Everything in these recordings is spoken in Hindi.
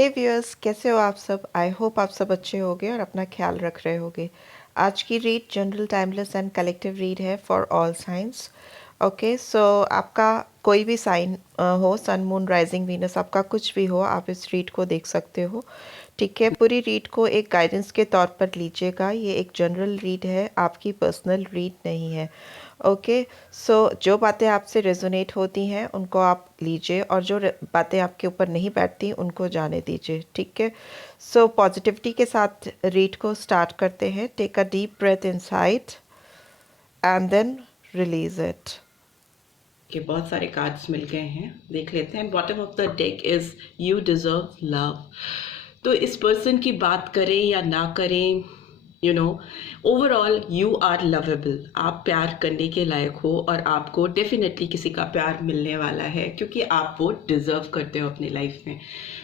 हे व्यूअर्स, कैसे हो आप सब। आई होप आप सब अच्छे होगे और अपना ख्याल रख रहे होगे। आज की read general timeless and collective read है फॉर ऑल साइंस। ओके, सो आपका कोई भी साइन हो, सन मून राइजिंग वीनस, आपका कुछ भी हो, आप इस रीड को देख सकते हो। ठीक है, पूरी रीड को एक गाइडेंस के तौर पर लीजिएगा। ये एक जनरल रीड है, आपकी पर्सनल रीड नहीं है। ओके, सो जो बातें आपसे रेजोनेट होती हैं उनको आप लीजिए, और जो बातें आपके ऊपर नहीं बैठती उनको जाने दीजिए। ठीक है, सो पॉजिटिविटी के साथ रीड को स्टार्ट करते हैं। Take a deep breath inside and then release it. के बहुत सारे कार्ड्स मिल गए हैं, देख लेते हैं। Bottom of the deck is you deserve love. तो इस पर्सन की बात करें या ना करें, ओवरऑल यू आर लवेबल। आप प्यार करने के लायक हो और आपको डेफिनेटली किसी का प्यार मिलने वाला है, क्योंकि आप वो डिजर्व करते हो अपनी लाइफ में,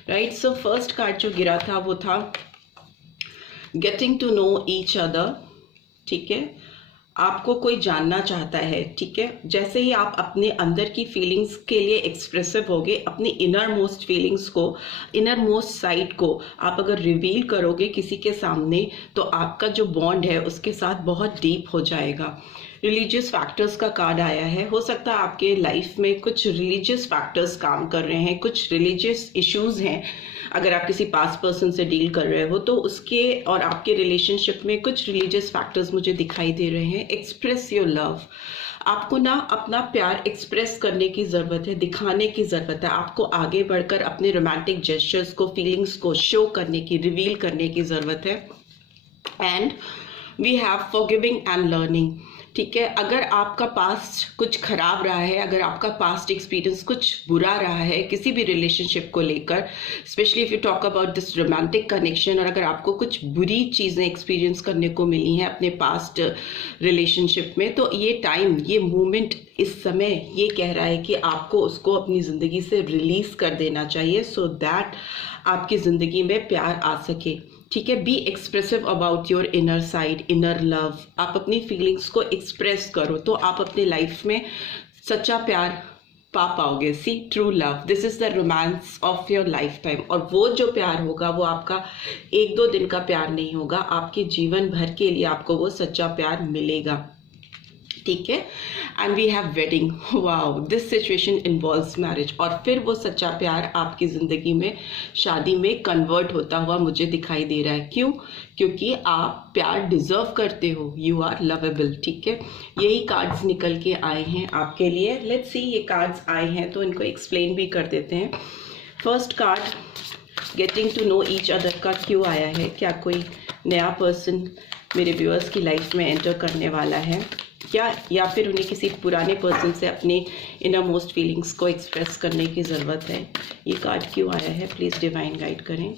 राइट। सो फर्स्ट कार्ड जो गिरा था वो था getting to know each other. ठीक है, आपको कोई जानना चाहता है। ठीक है, जैसे ही आप अपने अंदर की फीलिंग्स के लिए एक्सप्रेसिव होगे, अपनी इनर मोस्ट फीलिंग्स को, इनर मोस्ट साइड को आप अगर रिवील करोगे किसी के सामने, तो आपका जो बॉन्ड है उसके साथ बहुत डीप हो जाएगा। रिलीजियस फैक्टर्स का कार्ड आया है। हो सकता है आपके लाइफ में कुछ रिलीजियस फैक्टर्स काम कर रहे हैं, कुछ रिलीजियस इश्यूज हैं। अगर आप किसी पास्ट पर्सन से डील कर रहे हो तो उसके और आपके रिलेशनशिप में कुछ रिलीजियस फैक्टर्स मुझे दिखाई दे रहे हैं। Express your love. आपको ना अपना प्यार एक्सप्रेस करने की ज़रूरत है, दिखाने की ज़रूरत है। आपको आगे बढ़कर अपने रोमांटिक जेस्चर्स को, फीलिंग्स को शो करने की, रिवील करने की ज़रूरत है। And we have forgiving and learning. ठीक है, अगर आपका पास्ट कुछ खराब रहा है, अगर आपका पास्ट एक्सपीरियंस कुछ बुरा रहा है किसी भी रिलेशनशिप को लेकर, specially if you talk about this romantic connection, और अगर आपको कुछ बुरी चीज़ें एक्सपीरियंस करने को मिली हैं अपने पास्ट रिलेशनशिप में, तो ये टाइम, ये मोमेंट, इस समय ये कह रहा है कि आपको उसको अपनी ज़िंदगी से रिलीज कर देना चाहिए, सो दैट आपकी ज़िंदगी में प्यार आ सके। ठीक है, B expressive about your inner side, inner love. आप अपनी फीलिंग्स को एक्सप्रेस करो तो आप अपनी लाइफ में सच्चा प्यार पा पाओगे। See, true love, this is the romance of your lifetime. और वो जो प्यार होगा वो आपका एक दो दिन का प्यार नहीं होगा, आपके जीवन भर के लिए आपको वो सच्चा प्यार मिलेगा। ठीक है, and we have wedding. Wow, this situation involves marriage. और फिर वो सच्चा प्यार आपकी ज़िंदगी में शादी में कन्वर्ट होता हुआ मुझे दिखाई दे रहा है। क्यों? क्योंकि आप प्यार डिजर्व करते हो, यू आर लवेबल। ठीक है, यही कार्ड्स निकल के आए हैं आपके लिए। लेट्स सी, ये कार्ड्स आए हैं तो इनको एक्सप्लेन भी कर देते हैं। First card getting to know each other का क्यों आया है? क्या कोई नया पर्सन मेरे व्यूअर्स की लाइफ में एंटर करने वाला है क्या, या फिर उन्हें किसी पुराने पर्सन से अपने इनर मोस्ट फीलिंग्स को एक्सप्रेस करने की ज़रूरत है? ये कार्ड क्यों आया है? प्लीज़ डिवाइन गाइड करें।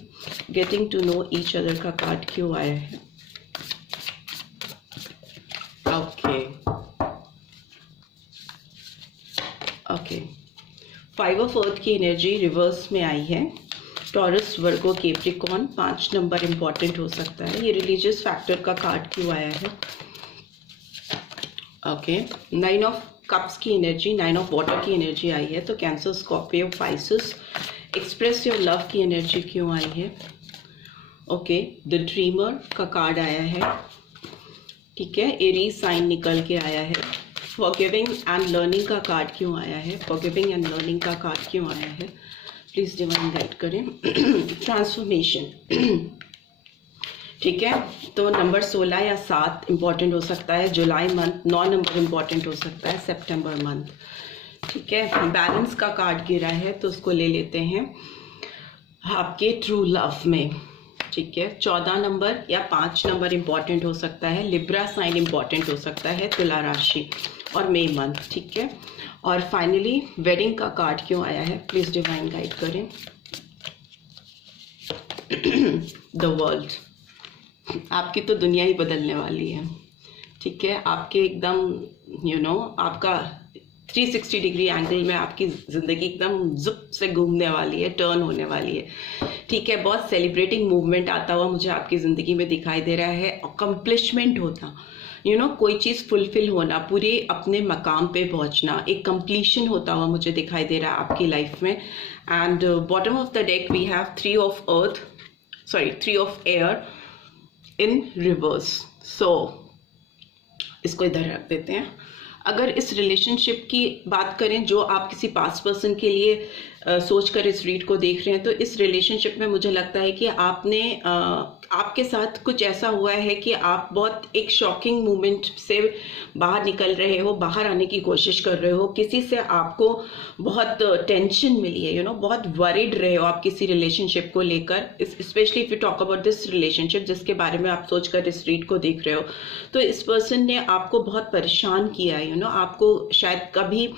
Getting to know each other का कार्ड क्यों आया है? ओके ओके, 5 ऑफ अर्थ की एनर्जी रिवर्स में आई है। टॉरस, वर्गो, कैप्रिकॉर्न, 5 नंबर इंपॉर्टेंट हो सकता है। ये रिलीजियस फैक्टर का कार्ड क्यों आया है? ओके, 9 ऑफ कप्स की एनर्जी, 9 ऑफ वाटर की एनर्जी आई है। तो cancer, Scorpio, Pisces. Express your love की एनर्जी क्यों आई है? ओके, द ड्रीमर का कार्ड आया है। ठीक है, एरीज साइन निकल के आया है। फॉरगिविंग एंड लर्निंग का कार्ड क्यों आया है? फॉरगिविंग एंड लर्निंग का कार्ड क्यों आया है? प्लीज डिवाइन गाइड करें। ट्रांसफॉर्मेशन। ठीक है, तो नंबर 16 या 7 इंपॉर्टेंट हो सकता है। जुलाई मंथ, 9 नंबर इंपॉर्टेंट हो सकता है। सितंबर मंथ। ठीक है, बैलेंस का कार्ड गिरा है तो उसको ले लेते हैं आपके ट्रू लव में। ठीक है, 14 नंबर या 5 नंबर इंपॉर्टेंट हो सकता है। लिब्रा साइन इंपॉर्टेंट हो सकता है, तुला राशि, और मई मंथ। ठीक है, और फाइनली वेडिंग का कार्ड क्यों आया है? प्लीज डिवाइन गाइड करें। The world. आपकी तो दुनिया ही बदलने वाली है। ठीक है, आपके एकदम आपका 360 डिग्री एंगल में आपकी ज़िंदगी एकदम जुप से घूमने वाली है, टर्न होने वाली है। ठीक है, बहुत सेलिब्रेटिंग मूवमेंट आता हुआ मुझे आपकी ज़िंदगी में दिखाई दे रहा है। अकम्प्लिशमेंट होता, कोई चीज़ फुलफिल होना, पूरे अपने मकाम पे पहुंचना, एक कंप्लीशन होता हुआ मुझे दिखाई दे रहा है आपकी लाइफ में. And bottom of the deck we have 3 of air in reverse. So इसको इधर रख देते हैं. अगर इस रिलेशनशिप की बात करें जो आप किसी पास्ट पर्सन के लिए सोच कर इस रीड को देख रहे हैं, तो इस रिलेशनशिप में मुझे लगता है कि आपके साथ कुछ ऐसा हुआ है कि आप बहुत एक शॉकिंग मोमेंट से बाहर निकल रहे हो, बाहर आने की कोशिश कर रहे हो. किसी से आपको बहुत टेंशन मिली है, बहुत वरीड रहे हो आप किसी रिलेशनशिप को लेकर, specially if you talk about this relationship जिसके बारे में आप सोच कर इस रीड को देख रहे हो. तो इस पर्सन ने आपको बहुत परेशान किया है. आपको शायद कभी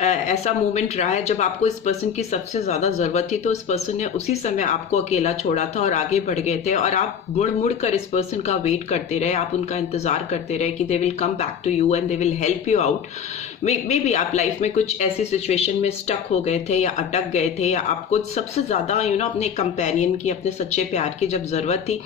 ऐसा मोमेंट रहा है जब आपको इस पर्सन की सबसे ज़्यादा ज़रूरत थी, तो इस पर्सन ने उसी समय आपको अकेला छोड़ा था और आगे बढ़ गए थे, और आप मुड़ मुड़ कर इस पर्सन का वेट करते रहे, आप उनका इंतज़ार करते रहे कि they will come back to you and they will help you out. Maybe आप लाइफ में कुछ ऐसी सिचुएशन में स्टक हो गए थे या अटक गए थे, या आपको सबसे ज़्यादा अपने कंपेनियन की, अपने सच्चे प्यार की जब ज़रूरत थी,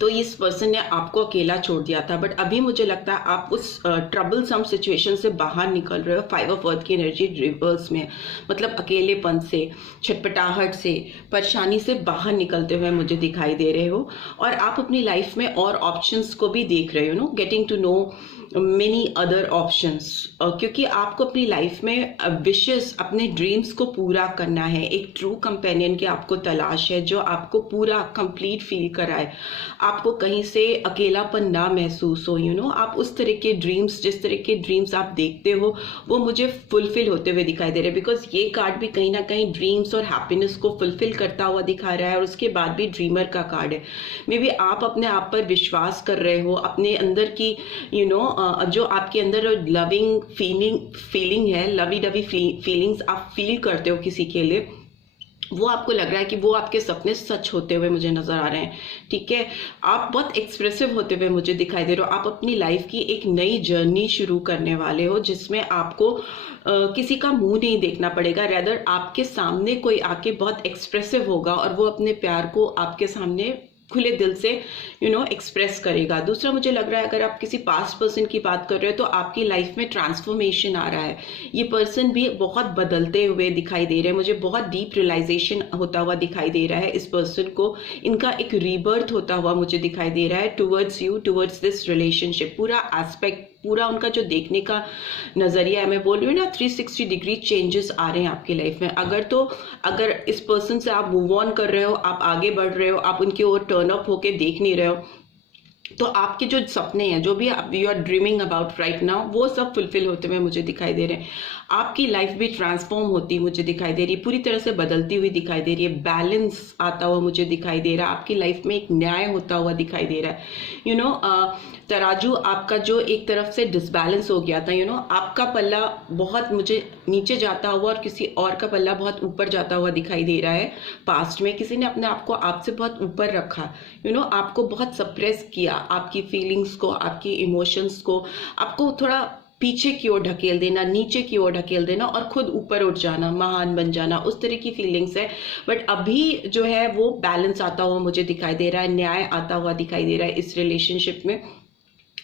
तो इस पर्सन ने आपको अकेला छोड़ दिया था. बट अभी मुझे लगता है आप उस ट्रबल सम सिचुएशन से बाहर निकल रहे हो. 5 ऑफ अर्थ की एनर्जी रिवर्स में, मतलब अकेलेपन से, छटपटाहट से, परेशानी से बाहर निकलते हुए मुझे दिखाई दे रहे हो. और आप अपनी लाइफ में और ऑप्शंस को भी देख रहे हो, getting to know many other options, क्योंकि आपको अपनी लाइफ में विशेस, अपने ड्रीम्स को पूरा करना है. एक ट्रू कंपेनियन की आपको तलाश है जो आपको पूरा कंप्लीट फील कराए, आपको कहीं से अकेलापन ना महसूस हो. आप उस तरह के ड्रीम्स, जिस तरह के ड्रीम्स आप देखते हो, वो मुझे फुलफिल होते हुए दिखाई दे रहे हैं. बिकॉज ये कार्ड भी कहीं ना कहीं ड्रीम्स और हैप्पीनेस को फुलफिल करता हुआ दिखा रहा है, और उसके बाद भी ड्रीमर का कार्ड है. मे बी आप अपने आप पर विश्वास कर रहे हो, अपने अंदर की जो आपके अंदर लविंग फीलिंग है, लवी डवी फीलिंग्स आप फील करते हो किसी के लिए, वो आपको लग रहा है कि वो आपके सपने सच होते हुए मुझे नजर आ रहे हैं. ठीक है, आप बहुत एक्सप्रेसिव होते हुए मुझे दिखाई दे रहे हो. आप अपनी लाइफ की एक नई जर्नी शुरू करने वाले हो, जिसमें आपको किसी का मुंह नहीं देखना पड़ेगा. रेदर आपके सामने कोई आके बहुत एक्सप्रेसिव होगा और वो अपने प्यार को आपके सामने खुले दिल से एक्सप्रेस करेगा. दूसरा मुझे लग रहा है अगर आप किसी पास्ट पर्सन की बात कर रहे हो, तो आपकी लाइफ में ट्रांसफॉर्मेशन आ रहा है. ये पर्सन भी बहुत बदलते हुए दिखाई दे रहे हैं, मुझे बहुत डीप रियलाइजेशन होता हुआ दिखाई दे रहा है. इस पर्सन को इनका एक रीबर्थ होता हुआ मुझे दिखाई दे रहा है towards you, towards this relationship. पूरा एस्पेक्ट, पूरा उनका जो देखने का नजरिया है, मैं बोल रही हूँ ना, 360 डिग्री चेंजेस आ रहे हैं आपकी लाइफ में. अगर इस पर्सन से आप मूव ऑन कर रहे हो, आप आगे बढ़ रहे हो, आप उनकी ओर टर्न अप होके देख नहीं रहे हो, तो आपके जो सपने हैं, जो भी आप you are dreaming about right now, वो सब फुलफिल होते हुए मुझे दिखाई दे रहे हैं. आपकी लाइफ भी ट्रांसफॉर्म होती मुझे दिखाई दे रही है, पूरी तरह से बदलती हुई दिखाई दे रही है. बैलेंस आता हुआ मुझे दिखाई दे रहा है. आपकी लाइफ में एक न्याय होता हुआ दिखाई दे रहा है. तराजू आपका जो एक तरफ से डिसबैलेंस हो गया था, आपका पल्ला बहुत मुझे नीचे जाता हुआ और किसी और का पल्ला बहुत ऊपर जाता हुआ दिखाई दे रहा है. पास्ट में किसी ने अपने आप को आपसे बहुत ऊपर रखा, आपको बहुत सप्रेस किया, आपकी फीलिंग्स को, आपकी इमोशंस को, आपको थोड़ा पीछे की ओर ढकेल देना, नीचे की ओर ढकेल देना और खुद ऊपर उठ जाना, महान बन जाना, उस तरह की फीलिंग्स है. बट अभी जो है वो बैलेंस आता हुआ मुझे दिखाई दे रहा है, न्याय आता हुआ दिखाई दे रहा है इस रिलेशनशिप में.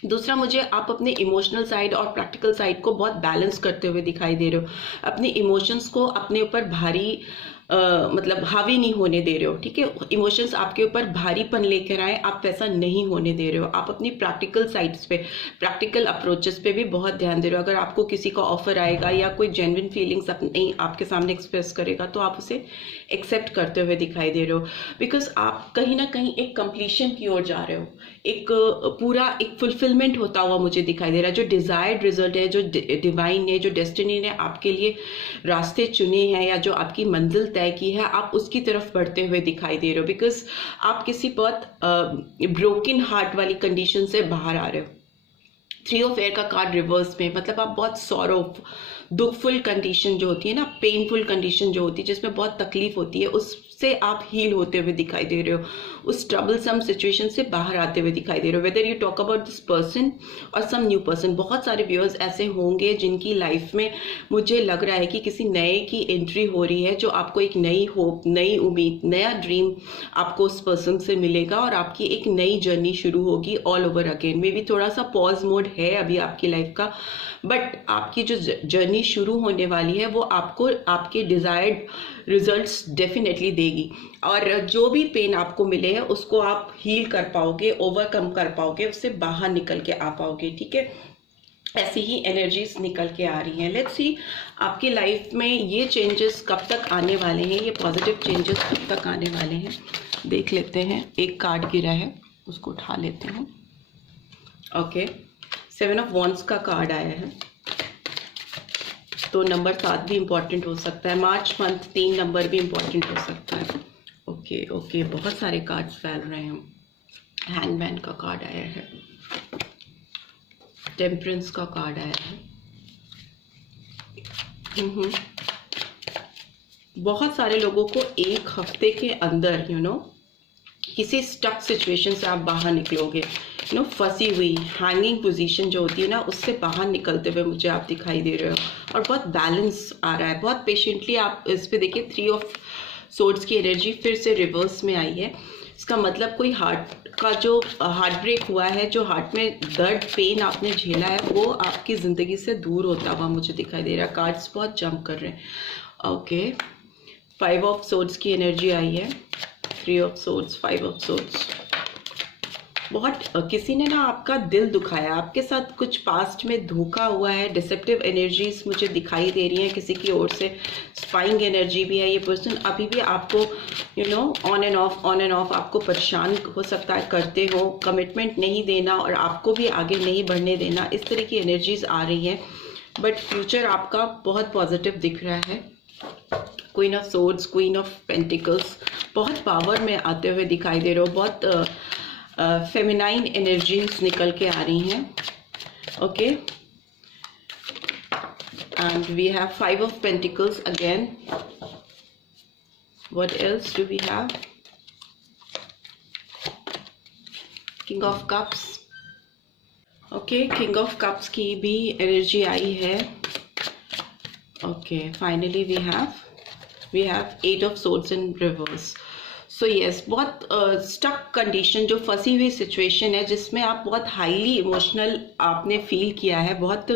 दूसरा, मुझे आप अपने इमोशनल साइड और प्रैक्टिकल साइड को बहुत बैलेंस करते हुए दिखाई दे रहे हो. अपने इमोशंस को अपने ऊपर भारी मतलब हावी नहीं होने दे रहे हो. ठीक है, इमोशंस आपके ऊपर भारीपन लेकर आए, आप वैसा नहीं होने दे रहे हो. आप अपनी प्रैक्टिकल साइड्स पे, प्रैक्टिकल अप्रोचेस पे भी बहुत ध्यान दे रहे हो. अगर आपको किसी का ऑफर आएगा या कोई जेन्युइन फीलिंग्स अपनी आपके सामने एक्सप्रेस करेगा, तो आप उसे एक्सेप्ट करते हुए दिखाई दे रहे हो. बिकॉज आप कहीं ना कहीं एक कंप्लीशन की ओर जा रहे हो, एक पूरा एक फुलफिलमेंट होता हुआ मुझे दिखाई दे रहा है. जो डिजायर्ड रिजल्ट है, जो डिवाइन ने, जो डेस्टिनी ने आपके लिए रास्ते चुने हैं या जो आपकी मंजिल तय की है, आप उसकी तरफ बढ़ते हुए दिखाई दे रहे हो. बिकॉज आप किसी बहुत ब्रोकन हार्ट वाली कंडीशन से बाहर आ रहे हो. 3 ऑफ एयर का कार्ड रिवर्स में, मतलब आप बहुत सॉरो, दुखफुल कंडीशन जो होती है ना, पेनफुल कंडीशन जो होती है जिसमें बहुत तकलीफ होती है, उस से आप हील होते हुए दिखाई दे रहे हो, उस ट्रबलसम सिचुएशन से बाहर आते हुए दिखाई दे रहे हो, whether you talk about this person और सम न्यू पर्सन। बहुत सारे व्यूअर्स ऐसे होंगे जिनकी लाइफ में मुझे लग रहा है कि किसी नए की एंट्री हो रही है, जो आपको एक नई होप, नई उम्मीद, नया ड्रीम आपको उस पर्सन से मिलेगा और आपकी एक नई जर्नी शुरू होगी all over again. May be थोड़ा सा पॉज मोड है अभी आपकी लाइफ का, बट आपकी जो जर्नी शुरू होने वाली है वो आपको आपके डिजायर्ड रिजल्ट्स डेफिनेटली देगी, और जो भी पेन आपको मिले हैं उसको आप हील कर पाओगे, ओवरकम कर पाओगे, उससे बाहर निकल के आ पाओगे। ठीक है, ऐसी ही एनर्जीज निकल के आ रही हैं। लेट्स सी आपकी लाइफ में ये चेंजेस कब तक आने वाले हैं, ये पॉजिटिव चेंजेस कब तक आने वाले हैं, देख लेते हैं। एक कार्ड गिरा है, उसको उठा लेते हैं। ओके, 7 ऑफ वॉन्ड्स का कार्ड आया है, तो नंबर 7 भी इम्पॉर्टेंट हो सकता है। मार्च मंथ 3 नंबर भी इम्पॉर्टेंट हो सकता है। ओके ओके, बहुत सारे कार्ड्स फैल रहे हैं। हैंगमैन का कार्ड आया है, टेम्परेंस का कार्ड आया है। बहुत सारे लोगों को एक हफ्ते के अंदर किसी स्टक सिचुएशन से आप बाहर निकलोगे। फंसी हुई हैंगिंग पोजीशन जो होती है ना, उससे बाहर निकलते हुए मुझे आप दिखाई दे रहे हो, और बहुत बैलेंस आ रहा है। बहुत पेशेंटली आप इस पे देखिए, 3 ऑफ सोर्ड्स की एनर्जी फिर से रिवर्स में आई है। इसका मतलब कोई हार्ट का जो हार्ट ब्रेक हुआ है, जो हार्ट में दर्द, पेन आपने झेला है, वो आपकी ज़िंदगी से दूर होता हुआ मुझे दिखाई दे रहा है। कार्ड्स बहुत जंप कर रहे हैं। ओके, 5 ऑफ सोर्ड्स की एनर्जी आई है, 3 ऑफ सोर्ड्स, 5 ऑफ सोर्ड्स। बहुत किसी ने ना आपका दिल दुखाया, आपके साथ कुछ पास्ट में धोखा हुआ है। डिसेप्टिव एनर्जीज मुझे दिखाई दे रही हैं किसी की ओर से, स्पाइंग एनर्जी भी है। ये पर्सन अभी भी आपको ऑन एंड ऑफ आपको परेशान हो सकता है करते हो, कमिटमेंट नहीं देना और आपको भी आगे नहीं बढ़ने देना, इस तरह की एनर्जीज आ रही हैं। बट फ्यूचर आपका बहुत पॉजिटिव दिख रहा है। Queen of swords, queen of pentacles, बहुत पावर में आते हुए दिखाई दे रहे हो, बहुत फेमिनाइन एनर्जीज निकल के आ रही हैं। Okay, and we have 5 of pentacles again. What else do we have? King of cups. Okay, king of cups की भी एनर्जी आई है। Okay, finally we have 8 of swords in reverse. So yes, बहुत स्टक कंडीशन, जो फंसी हुई सिचुएशन है जिसमें आप बहुत हाईली इमोशनल आपने फील किया है, बहुत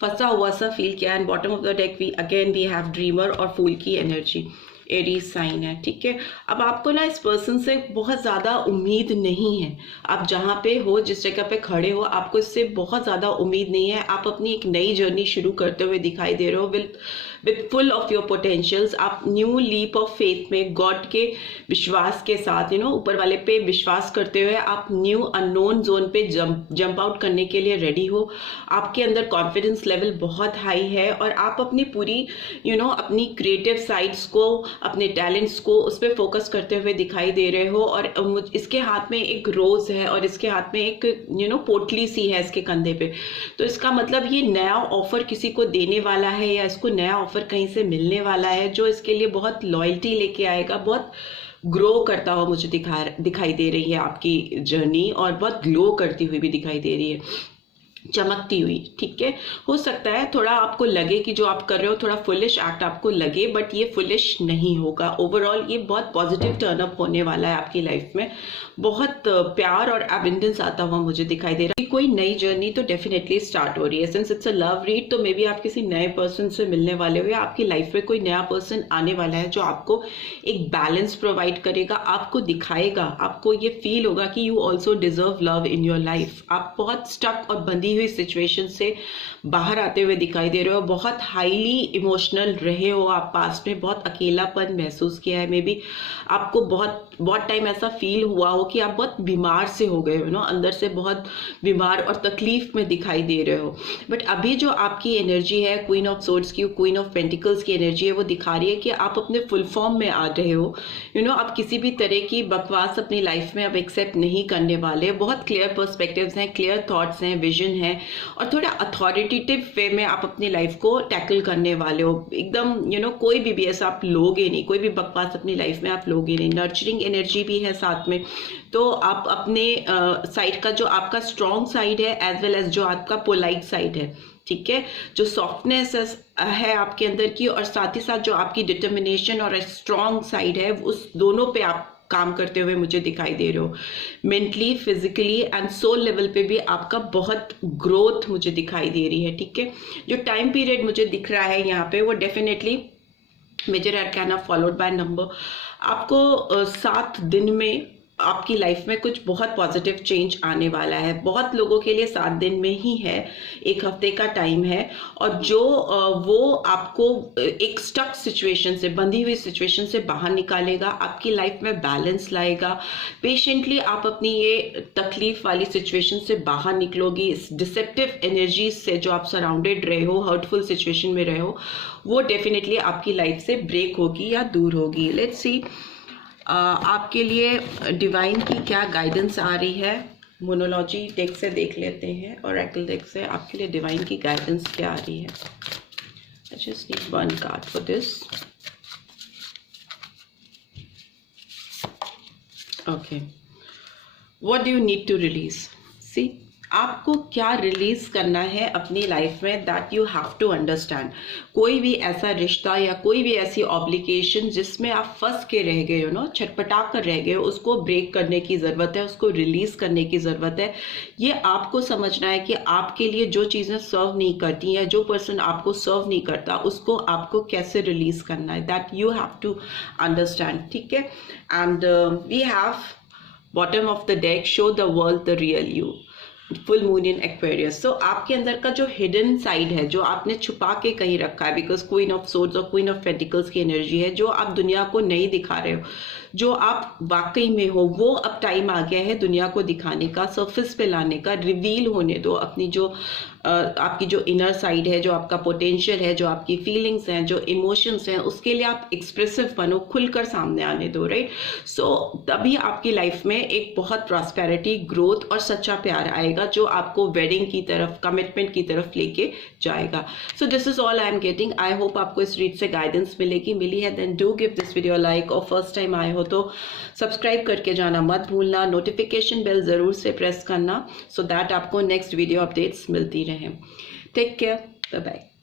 फंसा हुआ सा फील किया है। And bottom of the deck we have dreamer और फूल की एनर्जी, एरीज साइन है। ठीक है, अब आपको ना इस पर्सन से बहुत ज़्यादा उम्मीद नहीं है। आप जहाँ पे हो, जिस जगह पे खड़े हो, आपको इससे बहुत ज़्यादा उम्मीद नहीं है। आप अपनी एक नई जर्नी शुरू करते हुए दिखाई दे रहे हो with full of your potentials. आप न्यू लीप ऑफ फेथ में गॉड के विश्वास के साथ ऊपर वाले पे विश्वास करते हुए आप न्यू अननोन जोन पे जंप आउट करने के लिए रेडी हो। आपके अंदर कॉन्फिडेंस लेवल बहुत हाई है और आप अपनी पूरी अपनी क्रिएटिव साइड्स को, अपने टैलेंट्स को उस पर फोकस करते हुए दिखाई दे रहे हो। और इसके हाथ में एक रोज है और इसके हाथ में एक पोटली सी है इसके कंधे पे। तो इसका मतलब ये नया ऑफर किसी को देने वाला है या इसको नया ऑफर कहीं से मिलने वाला है, जो इसके लिए बहुत लॉयल्टी लेके आएगा। बहुत ग्रो करता हुआ मुझे दिखाई दे रही है आपकी जर्नी, और बहुत ग्लो करती हुई भी दिखाई दे रही है, चमकती हुई। ठीक है, हो सकता है थोड़ा आपको लगे कि जो आप कर रहे हो थोड़ा फुलिश एक्ट आपको लगे, बट ये फुलिश नहीं होगा। ओवरऑल ये बहुत पॉजिटिव टर्नअप होने वाला है आपकी लाइफ में। बहुत प्यार और एबंडेंस आता हुआ मुझे दिखाई दे रहा है। कोई नई जर्नी तो डेफिनेटली स्टार्ट हो रही है। Since it's a love read, तो मे बी आप किसी नए पर्सन से मिलने वाले हो या आपकी लाइफ में कोई नया पर्सन आने वाला है जो आपको एक बैलेंस प्रोवाइड करेगा, आपको दिखाएगा, आपको ये फील होगा कि you also deserve love in your life. आप बहुत स्टक और बंधी हुई सिचुएशन से बाहर आते हुए दिखाई दे रहे हो। बहुत हाईली इमोशनल रहे हो आप पास्ट में, बहुत अकेलापन महसूस किया है। मे बी आपको बहुत टाइम ऐसा फील हुआ हो कि आप बहुत बीमार से हो गए हो, अंदर से बहुत बीमार और तकलीफ में दिखाई दे रहे हो। बट अभी जो आपकी एनर्जी है, क्वीन ऑफ सोर्ड्स की, क्वीन ऑफ पेंटिकल्स की एनर्जी है, वो दिखा रही है कि आप अपने फुल फॉर्म में आ रहे हो। आप किसी भी तरह की बकवास अपनी लाइफ में अब एक्सेप्ट नहीं करने वाले। बहुत क्लियर पर्सपेक्टिव्स हैं, क्लियर थॉट्स हैं, विजन हैं और थोड़ा अथॉरिटेटिव वे में आप अपनी लाइफ को टैकल करने वाले हो एकदम कोई भी ऐसा आप लोगे नहीं, कोई भी बकवास अपनी लाइफ में आप लोगे नहीं। नर्चरिंग एनर्जी भी है साथ में, तो आप अपने साइड का जो आपका स्ट्रॉन्ग साइड है एज वेल एज जो आपका पोलाइट साइड है, ठीक है, जो सॉफ्टनेस है आपके अंदर की और साथ ही साथ जो आपकी डिटर्मिनेशन और स्ट्रॉन्ग साइड है, उस दोनों पे आप काम करते हुए मुझे दिखाई दे रहे हो। Mentally, physically and soul level पे भी आपका बहुत ग्रोथ मुझे दिखाई दे रही है, ठीक है। जो टाइम पीरियड मुझे दिख रहा है यहाँ पे वो definitely major arcana followed by number. आपको 7 दिन में आपकी लाइफ में कुछ बहुत पॉजिटिव चेंज आने वाला है। बहुत लोगों के लिए 7 दिन में ही है, 1 हफ्ते का टाइम है, और जो वो आपको एक स्टक सिचुएशन से, बंधी हुई सिचुएशन से बाहर निकालेगा, आपकी लाइफ में बैलेंस लाएगा। पेशेंटली आप अपनी ये तकलीफ वाली सिचुएशन से बाहर निकलोगी। इस डिसेप्टिव एनर्जी से जो आप सराउंडेड रहे हो, हर्टफुल सिचुएशन में रहे हो, वो डेफिनेटली आपकी लाइफ से ब्रेक होगी या दूर होगी। लेट्स सी आपके लिए डिवाइन की क्या गाइडेंस आ रही है। मोनोलॉजी डेक से देख लेते हैं, ओरेकल डेक से आपके लिए डिवाइन की गाइडेंस क्या आ रही है। I just need one card for this. Okay, what do you need to release. See, आपको क्या रिलीज करना है अपनी लाइफ में, that you have to understand. कोई भी ऐसा रिश्ता या कोई भी ऐसी ऑब्लिगेशन जिसमें आप फंस के रह गए हो, छटपटा कर रह गए हो, उसको ब्रेक करने की ज़रूरत है, उसको रिलीज करने की ज़रूरत है। ये आपको समझना है कि आपके लिए जो चीज़ें सर्व नहीं करती हैं, जो पर्सन आपको सर्व नहीं करता, उसको आपको कैसे रिलीज करना है, that you have to understand, ठीक है। And we have bottom of the deck, show the world the real you, full moon in Aquarius. So आपके अंदर का जो हिडन साइड है, जो आपने छुपा के कहीं रखा है, बिकॉज क्वीन ऑफ सोर्ड्स और क्वीन ऑफ पेंटिकल्स की एनर्जी है, जो आप दुनिया को नहीं दिखा रहे हो, जो आप वाकई में हो, वो अब टाइम आ गया है दुनिया को दिखाने का, सरफेस पे लाने का। रिवील होने दो अपनी जो आपकी जो इनर साइड है, जो आपका पोटेंशियल है, जो आपकी फीलिंग्स हैं, जो इमोशंस हैं, उसके लिए आप एक्सप्रेसिव बनो, खुलकर सामने आने दो, राइट। सो तभी आपकी लाइफ में एक बहुत प्रॉस्पेरिटी, ग्रोथ और सच्चा प्यार आएगा, जो आपको वेडिंग की तरफ, कमिटमेंट की तरफ लेके जाएगा। So this is all I am getting. I hope आपको इस रीड से गाइडेंस मिली है, then do give this video like, और फर्स्ट टाइम आए हो तो सब्सक्राइब करके जाना मत भूलना। नोटिफिकेशन बेल जरूर से प्रेस करना, सो दैट आपको नेक्स्ट वीडियो अपडेट्स मिलती रहे। Take care, bye bye.